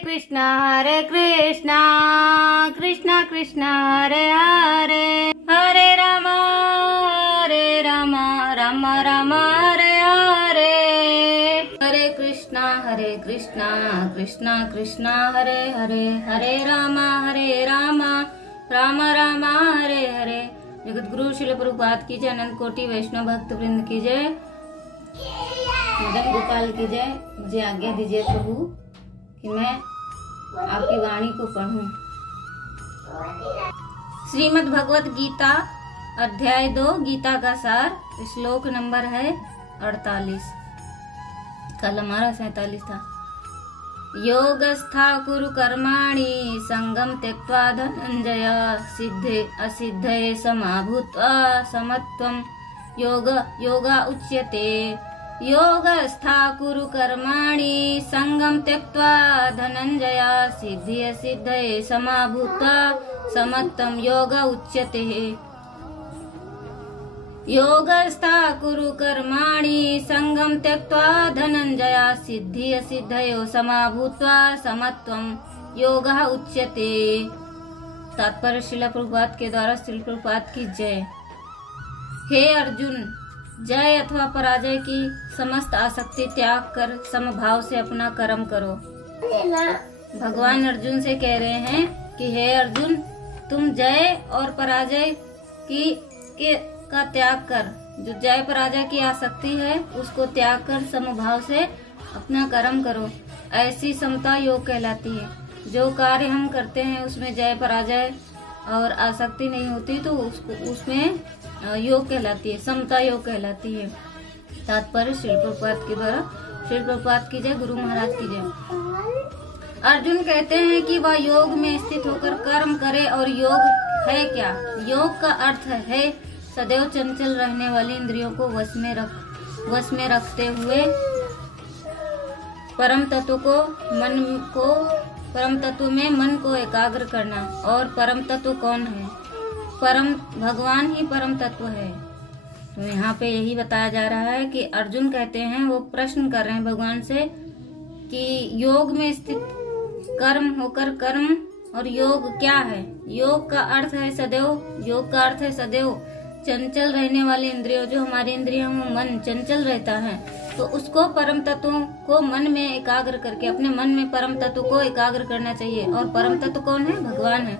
कृष्णा कृष्णा कृष्णा हरे हरे, हरे राम राम राम हरे हरे, हरे कृष्णा कृष्णा कृष्णा हरे हरे, हरे राम राम राम हरे हरे। जगत गुरु श्रील प्रभुपाद की जय, अनंत कोटि वैष्णव भक्त वृंद की जय, मदन गोपाल की जय। मुझे आज्ञा दीजिए प्रभु कि मैं आपकी वाणी को पढ़ूं। श्रीमद् भगवत गीता अध्याय 2 गीता का सार, श्लोक नंबर है 48। कल हमारा 47 था। योगस्था कुरु कर्माणि संगम त्यक्त्वा धनंजय, सिद्धे असिद्धये समाभूत्वा समत्वं योगा उच्यते। योगस्था कुरु कर्माणि संगम त्यक्त्वा धनंजय, सिद्धि असिद्धये समाभूत्वा समत्वं योगा उच्यते। योगस्था कुरु कर्माणि संगम त्यक्त्वा धनंजय, सिद्धि असिद्धयो समाभूत्वा समत्वं योगा उच्यते। तात्पर्य श्रील प्रभुपाद के द्वारा श्रील प्रभुपाद की जय। हे अर्जुन, जय अथवा पराजय की समस्त आसक्ति त्याग कर समभाव से अपना कर्म करो। भगवान अर्जुन से कह रहे हैं कि हे अर्जुन, तुम जय और पराजय का त्याग कर, जो जय पराजय की आसक्ति है उसको त्याग कर समभाव से अपना कर्म करो। ऐसी समता योग कहलाती है। जो कार्य हम करते हैं उसमें जय पराजय और आसक्ति नहीं होती तो उसमें योग कहलाती है, समता योग कहलाती है। तात्पर्य श्रील प्रभुपाद के द्वारा श्रील प्रभुपाद की जय, गुरु महाराज की जय। अर्जुन कहते हैं कि वह योग में स्थित होकर कर्म करे। और योग है क्या? योग का अर्थ है सदैव चंचल रहने वाली इंद्रियों को वश में रखते हुए परम तत्व में मन को एकाग्र करना। और परम तत्व कौन है? भगवान ही परम तत्व है। तो यहाँ पे यही बताया जा रहा है कि अर्जुन कहते हैं, वो प्रश्न कर रहे हैं भगवान से कि योग में स्थित कर्म होकर कर्म और योग क्या है? योग का अर्थ है सदैव चंचल रहने वाली इंद्रियों, जो हमारी इंद्रियों में मन चंचल रहता है, तो उसको परम तत्वों को मन में एकाग्र करके अपने मन में परम तत्व को एकाग्र करना चाहिए। और परम तत्व कौन है? भगवान है।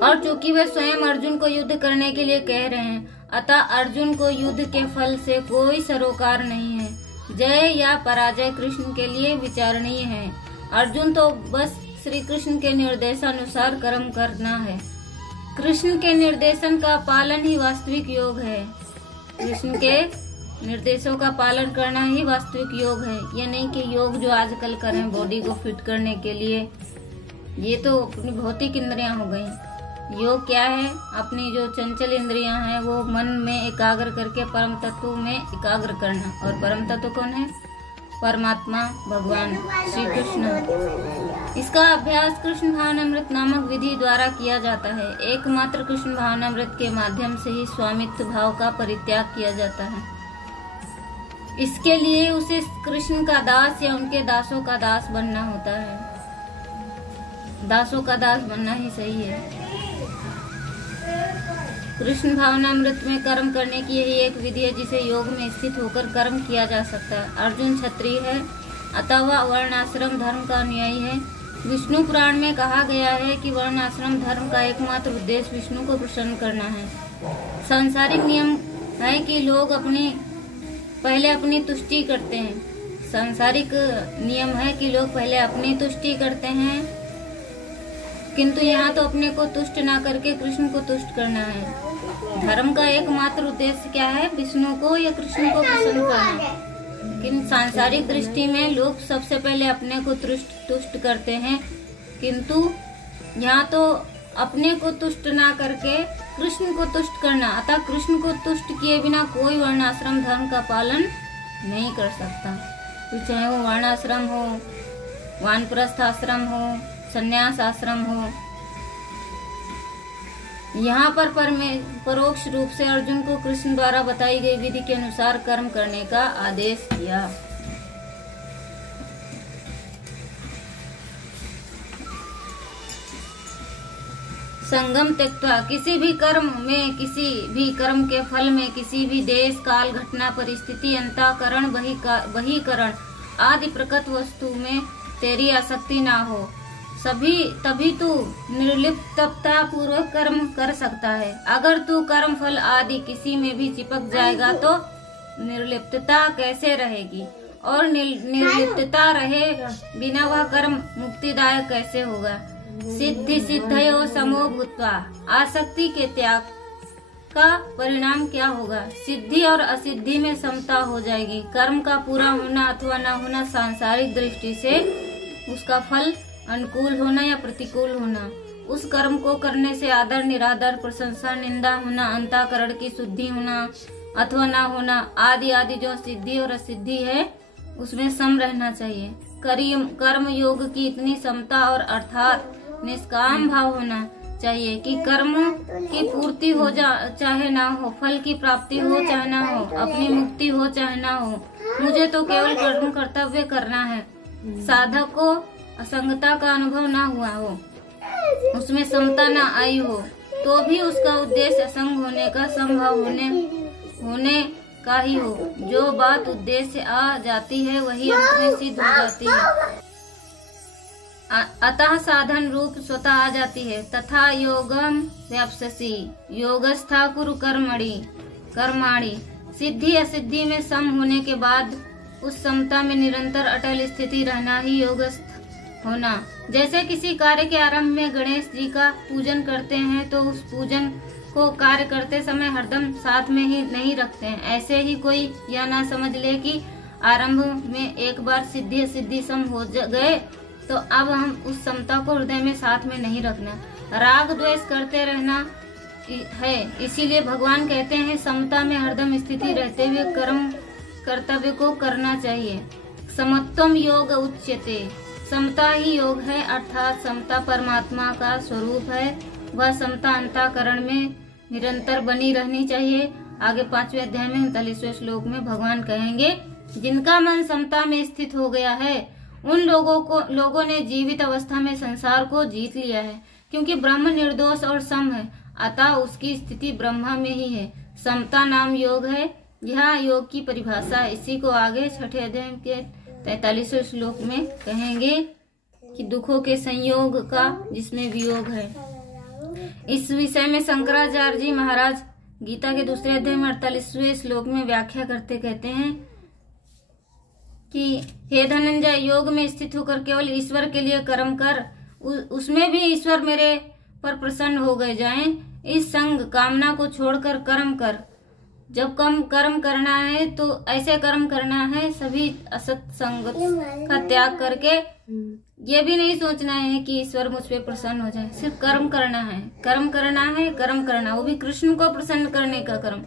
और चूंकि वे स्वयं अर्जुन को युद्ध करने के लिए कह रहे हैं, अतः अर्जुन को युद्ध के फल से कोई सरोकार नहीं है। जय या पराजय कृष्ण के लिए विचारणीय है। अर्जुन तो बस श्री कृष्ण के निर्देशानुसार कर्म करना है। कृष्ण के निर्देशन का पालन ही वास्तविक योग है। कृष्ण के निर्देशों का पालन करना ही वास्तविक योग है। ये नहीं कि योग जो आजकल करें बॉडी को फिट करने के लिए, ये तो अपनी भौतिक इंद्रियां हो गई। योग क्या है? अपनी जो चंचल इंद्रियां हैं वो मन में एकाग्र करके परम तत्व में एकाग्र करना। और परम तत्व कौन है? परमात्मा भगवान श्री कृष्ण। इसका अभ्यास कृष्ण भावनामृत नामक विधि द्वारा किया जाता है। एकमात्र कृष्ण भावनामृत के माध्यम से ही स्वामित्व भाव का परित्याग किया जाता है। इसके लिए उसे कृष्ण का दास या उनके दासों का दास बनना होता है। दासों का दास बनना ही सही है। कृष्ण भावनामृत में कर्म करने की यही एक विधि है जिसे योग में स्थित होकर कर्म किया जा सकता है। अर्जुन क्षत्रिय है, अतः वह वर्णाश्रम धर्म का अनुयायी है। विष्णु पुराण में कहा गया है कि वर्णाश्रम धर्म का एकमात्र उद्देश्य विष्णु को प्रसन्न करना है। सांसारिक नियम है कि लोग पहले अपनी तुष्टि करते हैं। सांसारिक नियम है कि लोग पहले अपनी तुष्टि करते हैं, किंतु यहाँ तो अपने को तुष्ट ना करके कृष्ण को तुष्ट करना है। धर्म का एकमात्र उद्देश्य क्या है? विष्णु को या कृष्ण को प्रसन्न करना। किंतु सांसारिक दृष्टि में लोग सबसे पहले अपने को तुष्ट करते हैं, किंतु यहाँ तो अपने को तुष्ट ना करके कृष्ण को तुष्ट करना। अतः कृष्ण को तुष्ट किए बिना कोई वर्णाश्रम धर्म का पालन नहीं कर सकता। तो चाहे वो वर्णाश्रम हो, वानप्रस्थ आश्रम हो, संन्यास आश्रम हो। यहाँ पर परोक्ष रूप से अर्जुन को कृष्ण द्वारा बताई गई विधि के अनुसार कर्म करने का आदेश दिया। संगम त्यक्त्वा, किसी भी कर्म में, किसी भी कर्म के फल में, किसी भी देश काल घटना परिस्थिति अंतःकरण बहिकरण आदि प्रकट वस्तु में तेरी आसक्ति ना हो, तभी तू निर्लिप्तता पूर्वक कर्म कर सकता है। अगर तू कर्म फल आदि किसी में भी चिपक जाएगा तो निर्लिप्तता कैसे रहेगी, और निर्लिप्तता रहे बिना वह कर्म मुक्तिदायक कैसे होगा। सिद्धि सिद्धयो समो भूत्वा, आसक्ति के त्याग का परिणाम क्या होगा। सिद्धि और असिद्धि में समता हो जाएगी। कर्म का पूरा होना अथवा न होना सांसारिक दृष्टि से उसका फल अनुकूल होना या प्रतिकूल होना, उस कर्म को करने से आदर निरादर प्रशंसा निंदा होना, अंतःकरण की शुद्धि होना अथवा न होना आदि आदि जो सिद्धि और असिद्धि है उसमें सम रहना चाहिए। कर्म योग की इतनी समता और अर्थात निष्काम भाव होना चाहिए कि कर्म की पूर्ति हो चाहे ना हो, फल की प्राप्ति हो चाहे ना हो, अपनी मुक्ति हो चाहे ना हो, मुझे तो केवल कर्म कर्तव्य करना है। साधक को असंगता का अनुभव ना हुआ हो, उसमें समता ना आई हो, तो भी उसका उद्देश्य असंग होने का संभव होने का ही हो। जो बात उद्देश्य आ जाती है वही अंत में सिद्ध हो जाती है। अतः साधन रूप स्वतः आ जाती है। तथा योगम व्याप्स्यसि योगस्था कुरु कर्माणि। सिद्धि असिद्धि में सम होने के बाद उस समता में निरंतर अटल स्थिति रहना ही योगस्थ होना। जैसे किसी कार्य के आरंभ में गणेश जी का पूजन करते हैं तो उस पूजन को कार्य करते समय हरदम साथ में ही नहीं रखते हैं, ऐसे ही कोई यह ना समझ ले कि आरंभ में एक बार सिद्धि असिद्धि सम हो गए तो अब हम उस समता को हृदय में साथ में नहीं रखना, राग द्वेष करते रहना है। इसीलिए भगवान कहते हैं समता में हरदम स्थिति रहते हुए कर्म कर्तव्य को करना चाहिए। समत्वम योग उच्यते, समता ही योग है, अर्थात समता परमात्मा का स्वरूप है। वह समता अंतःकरण में निरंतर बनी रहनी चाहिए। आगे 5वें अध्याय में 39वें श्लोक में भगवान कहेंगे, जिनका मन समता में स्थित हो गया है उन लोगों ने जीवित अवस्था में संसार को जीत लिया है, क्योंकि ब्रह्म निर्दोष और सम है, अतः उसकी स्थिति ब्रह्मा में ही है। समता नाम योग है। यह योग की परिभाषा इसी को आगे 6ठे अध्याय के 43वें श्लोक में कहेंगे कि दुखों के संयोग का जिसमें वियोग है। इस विषय में शंकराचार्य जी महाराज गीता के 2 अध्याय में 48वें श्लोक में व्याख्या करते कहते हैं कि हे धनंजय, योग में स्थित होकर केवल ईश्वर के लिए कर्म कर, उसमें भी ईश्वर मेरे पर प्रसन्न हो गए जाएं। इस संग कामना को छोड़कर कर्म कर। जब कर्म करना है तो ऐसे कर्म करना है सभी असत संग का त्याग करके, ये भी नहीं सोचना है कि ईश्वर मुझ पे प्रसन्न हो जाए। सिर्फ कर्म करना है, कर्म करना, वो भी कृष्ण को प्रसन्न करने का कर्म।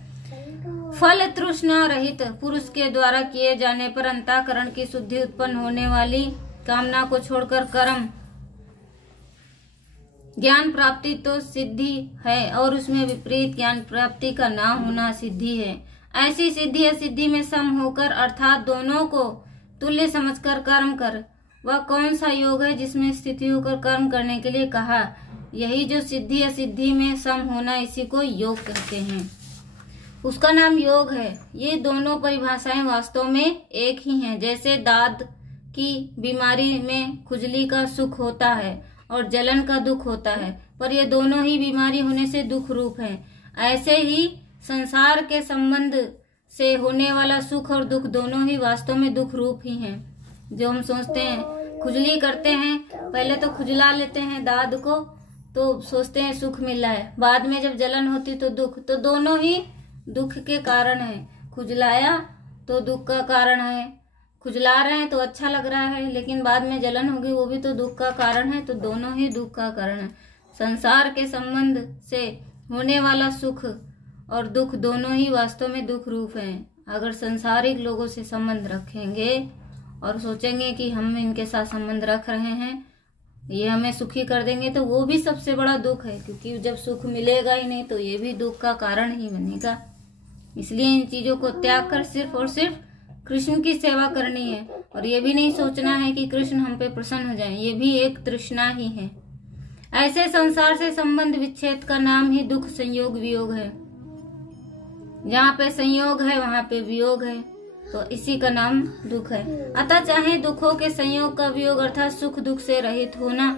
फल तृष्णा रहित पुरुष के द्वारा किए जाने पर अंतःकरण की शुद्धि उत्पन्न होने वाली कामना को छोड़कर कर्म। ज्ञान प्राप्ति तो सिद्धि है और उसमें विपरीत ज्ञान प्राप्ति का ना होना सिद्धि है। ऐसी सिद्धि असिद्धि में सम होकर अर्थात दोनों को तुल्य समझकर कर्म कर। वह कौन सा योग है जिसमें स्थिति होकर कर्म करने के लिए कहा। यही जो सिद्धि असिद्धि में सम होना, इसी को योग कहते हैं, उसका नाम योग है। ये दोनों परिभाषाएं वास्तव में एक ही हैं। जैसे दाद की बीमारी में खुजली का सुख होता है और जलन का दुख होता है, पर ये दोनों ही बीमारी होने से दुख रूप है। ऐसे ही संसार के संबंध से होने वाला सुख और दुख दोनों ही वास्तव में दुख रूप ही हैं। जो हम सोचते हैं खुजली करते हैं, पहले तो खुजला लेते हैं दाद को तो सोचते हैं सुख मिला है, बाद में जब जलन होती तो दुख, तो दोनों ही दुख के कारण है। खुजलाया तो दुख का कारण है, खुजला रहे हैं तो अच्छा लग रहा है, लेकिन बाद में जलन होगी वो भी तो दुख का कारण है। तो दोनों ही दुख का कारण है। संसार के संबंध से होने वाला सुख और दुख दोनों ही वास्तव में दुख रूप हैं। अगर संसारिक लोगों से संबंध रखेंगे और सोचेंगे कि हम इनके साथ संबंध रख रहे हैं, ये हमें सुखी कर देंगे, तो वो भी सबसे बड़ा दुख है, क्योंकि जब सुख मिलेगा ही नहीं तो ये भी दुख का कारण ही बनेगा। इसलिए इन चीजों को त्याग कर सिर्फ और सिर्फ कृष्ण की सेवा करनी है। और ये भी नहीं सोचना है कि कृष्ण हम पे प्रसन्न हो जाए, ये भी एक तृष्णा ही है। ऐसे संसार से संबंध विच्छेद का नाम ही दुख संयोग वियोग है। जहाँ पे संयोग है वहाँ पे वियोग है, तो इसी का नाम दुख है। अतः चाहे दुखों के संयोग का वियोग अर्थात सुख दुख से रहित होना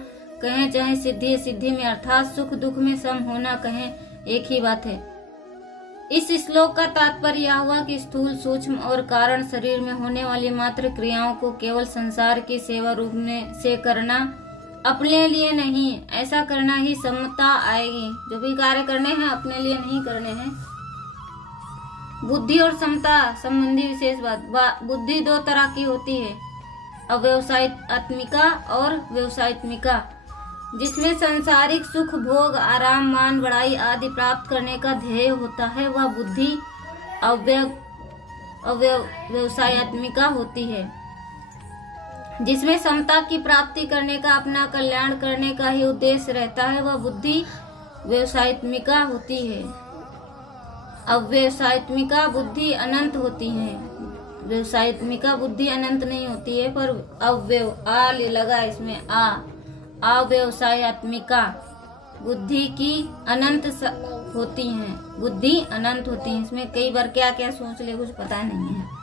कहें, चाहे सिद्धि सिद्धि में अर्थात सुख दुख में सम होना कहें, एक ही बात है। इस श्लोक का तात्पर्य यह हुआ कि स्थूल सूक्ष्म और कारण शरीर में होने वाली मात्र क्रियाओं को केवल संसार की सेवा रूप में से करना, अपने लिए नहीं। ऐसा करना ही समता आएगी। जो भी कार्य करने हैं अपने लिए नहीं करने हैं। बुद्धि और समता संबंधी विशेष बात। बुद्धि दो तरह की होती है, अव्यवसायित्मिका और व्यवसायित्मिका, जिसमें सांसारिक सुख भोग आराम मान बड़ाई आदि प्राप्त करने का ध्येय होता है, वह बुद्धि व्यवसायित्मिका होती है। जिसमें समता की प्राप्ति करने का, अपना कल्याण करने का ही उद्देश्य रहता है, वह बुद्धि व्यवसायित्मिका होती है। अव्यवसायित्मिका बुद्धि अनंत होती है। व्यवसायित्मिका बुद्धि अनंत नहीं होती है, पर आ लगा इसमें अव्यवसायित्मिका बुद्धि की अनंत होती है। बुद्धि अनंत होती है। इसमें कई बार क्या क्या सोच ले कुछ पता नहीं है।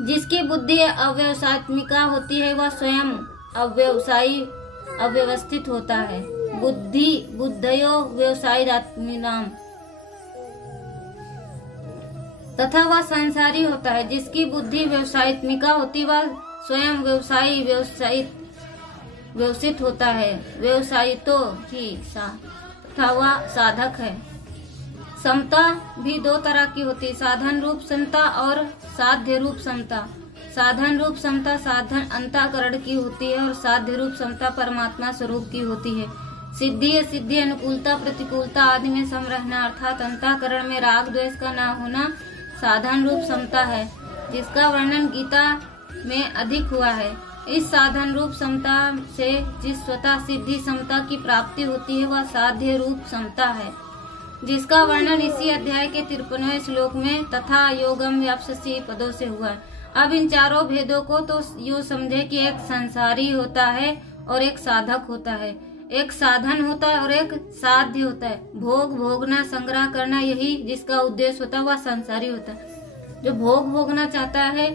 जिसकी बुद्धि अव्यवसायित्मिका होती है वह स्वयं अव्यवस्थित होता है। बुद्धयो व्यवसायिनाम तथा वह संसारी होता है। जिसकी बुद्धि व्यवसायित्मिका होती वह स्वयं व्यवसित होता है। व्यवसायितो ही तथा वह साधक है। समता भी दो तरह की होती है, साधन रूप समता और साध्य रूप समता। साधन रूप समता साधन अंतःकरण की होती है और साध्य रूप समता परमात्मा स्वरूप की होती है। सिद्धि असिद्धि अनुकूलता प्रतिकूलता आदि में सम रहना अर्थात अंतःकरण में राग द्वेष का न होना साधन रूप समता है, जिसका वर्णन गीता में अधिक हुआ है। इस साधन रूप समता से जिस स्वतः सिद्धि समता की प्राप्ति होती है वह साध्य रूप समता है, जिसका वर्णन इसी अध्याय के 53वें श्लोक में तथा योगम व्याप्स्यसि पदों से हुआ है। अब इन चारों भेदों को तो यूँ समझे कि एक संसारी होता है और एक साधक होता है, एक साधन होता है और एक साध्य होता है। भोग भोगना संग्रह करना यही जिसका उद्देश्य होता है वह संसारी होता है। जो भोग भोगना चाहता है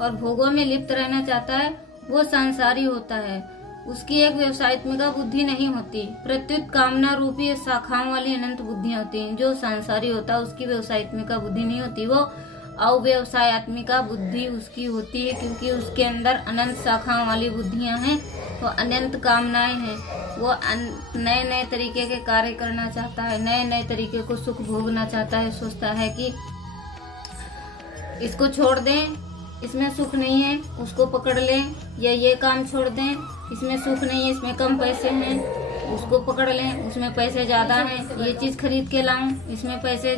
और भोगों में लिप्त रहना चाहता है वो संसारी होता है। उसकी एक व्यवसायित्मिका बुद्धि नहीं होती। प्रत्युत कामना रूपी शाखाओं वाली अनंत बुद्धियां होती हैं। जो संसारी होता है उसकी व्यवसायित्मिका बुद्धि नहीं होती, वो अव्यवसायित्मिका बुद्धि उसकी होती है, क्योंकि उसके अंदर अनंत शाखाओं वाली बुद्धियां हैं, वो अनंत कामनाएं हैं। वो नए नए तरीके के कार्य करना चाहता है, नए नए तरीके को सुख भोगना चाहता है। सोचता है कि इसको छोड़ दें, इसमें सुख नहीं है, उसको पकड़ लें, या ये काम छोड़ दें, इसमें सुख नहीं है, इसमें कम पैसे हैं, उसको पकड़ लें, उसमें पैसे ज्यादा हैं, ये चीज खरीद के लाऊं, इसमें पैसे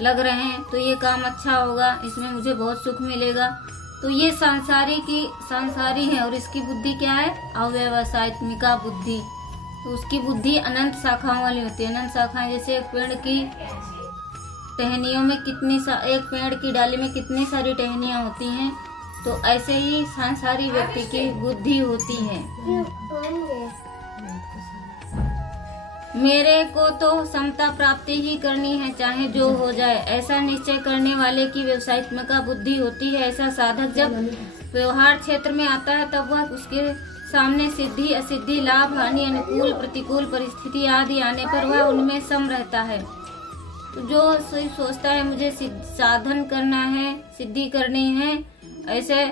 लग रहे हैं तो ये काम अच्छा होगा, इसमें मुझे बहुत सुख मिलेगा। तो ये संसारी है और इसकी बुद्धि क्या है? अव्यवसायित्मिका बुद्धि। तो उसकी बुद्धि अनंत शाखाओं वाली होती है। अनंत शाखाएं जैसे एक पेड़ की टहनियों में एक पेड़ की डाली में कितनी सारी टहनियां होती हैं, तो ऐसे ही संसारी व्यक्ति की बुद्धि होती है। मेरे को तो समता प्राप्ति ही करनी है, चाहे जो हो जाए, ऐसा निश्चय करने वाले की व्यवसायित्मिका बुद्धि होती है। ऐसा साधक जब व्यवहार क्षेत्र में आता है तब वह उसके सामने सिद्धि असिद्धि लाभ हानि अनुकूल प्रतिकूल परिस्थिति आदि आने पर वह उनमें सम रहता है। तो जो सोचता है मुझे साधन करना है, सिद्धि करनी है, ऐसे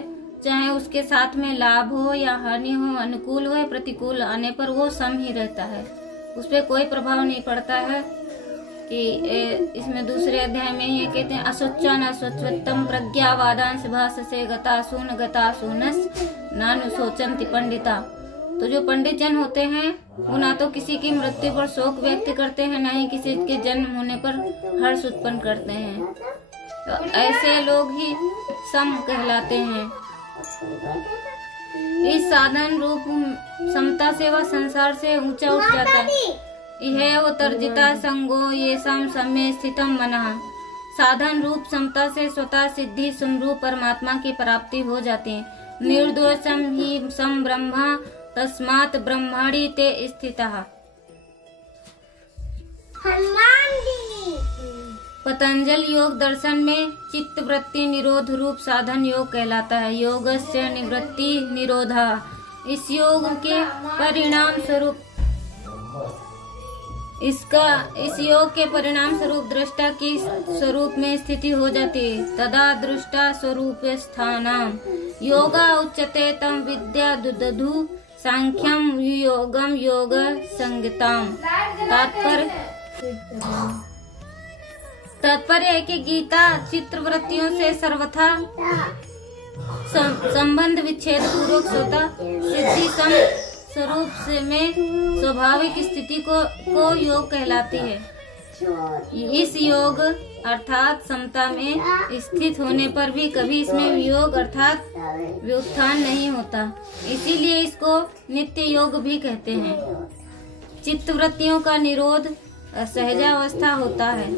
चाहे उसके साथ में लाभ हो या हानि हो, अनुकूल हो या प्रतिकूल आने पर वो सम ही रहता है, उस पर कोई प्रभाव नहीं पड़ता है। कि इसमें दूसरे अध्याय में ये कहते हैं असोच्चन असोच्चतम प्रज्ञावादांश भाषसे गतासूनस नानुशोचन्ति पंडिता। तो जो पंडित जन होते हैं वो ना तो किसी की मृत्यु पर शोक व्यक्त करते हैं, ना ही किसी के जन्म होने पर हर्ष उत्पन्न करते हैं। तो ऐसे लोग ही सम कहलाते हैं। इस साधन रूप समता से वह संसार से ऊंचा उठ जाता है। यह उत्तर्जिता संगो ये सम्य स्थितम मनः। साधन रूप समता से स्वतः सिद्धि समरूप परमात्मा की प्राप्ति हो जाती है। निर्दोषम ही सम ब्रह्मा तस्मात् ब्रह्माणि ते स्थितः। पतंजल योग दर्शन में चित्त वृत्ति निरोध रूप साधन योग कहलाता है। योगस्य निवृत्ति निरोधा। इस योग के परिणाम स्वरूप इस योग के परिणाम स्वरूप दृष्टा की स्वरूप में स्थिति हो जाती है। तदा दृष्टा स्वरूप स्थानम योगा उच्यते तम विद्या दुदधु सांख्यम योगम योग संगताम। तात्पर्य है कि गीता चित्तवृत्तियों से सर्वथा संबंध विच्छेद पूर्वक स्वतः सिद्धि सम स्वरूप से में स्वाभाविक स्थिति को योग कहलाती है। इस योग अर्थात समता में स्थित होने पर भी कभी इसमें वियोग अर्थात व्युत्थान नहीं होता, इसीलिए इसको नित्य योग भी कहते हैं। चित्तवृत्तियों का निरोध सहजावस्था होता है,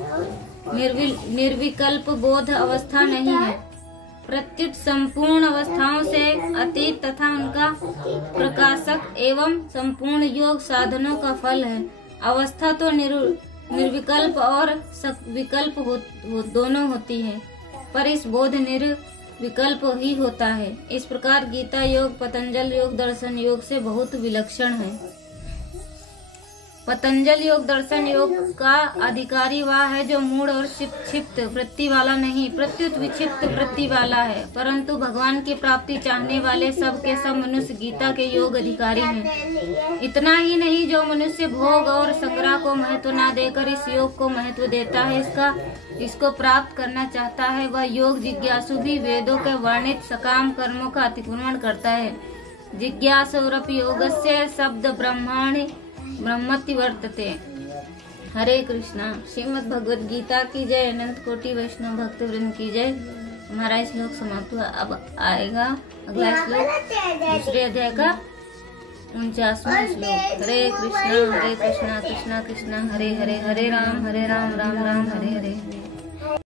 निर्विकल्प बोध अवस्था नहीं है। प्रत्युत संपूर्ण अवस्थाओं से अतीत तथा उनका प्रकाशक एवं संपूर्ण योग साधनों का फल है। अवस्था तो निर्विकल्प और विकल्प दोनों होती है, पर इस बोध निर्विकल्प ही होता है। इस प्रकार गीता योग पतंजल योग दर्शन योग से बहुत विलक्षण है। पतंजल योग दर्शन योग का अधिकारी वह है जो मूढ़ और क्षिप्त वृत्ति वाला नहीं, प्रत्युत विक्षिप्त वृत्ति वाला है। परंतु भगवान की प्राप्ति चाहने वाले सब के सब मनुष्य गीता के योग अधिकारी हैं। इतना ही नहीं, जो मनुष्य भोग और संग्रह को महत्व न देकर इस योग को महत्व देता है, इसको प्राप्त करना चाहता है, वह योग जिज्ञासु भी वेदों के वर्णित सकाम कर्मों का अतिक्रमण करता है। जिज्ञासुरपि योगस्य शब्द ब्रह्माणि ब्रह्मति वर्तते। हरे कृष्णा। श्रीमद् भगवद गीता की जय। अनंत कोटि वैष्णव भक्त वृंद की जय। हमारा श्लोक समाप्त हुआ। अब आएगा अगला श्लोक दूसरे अध्याय का 49वां श्लोक। हरे कृष्णा कृष्णा कृष्णा हरे हरे, हरे राम राम राम हरे हरे।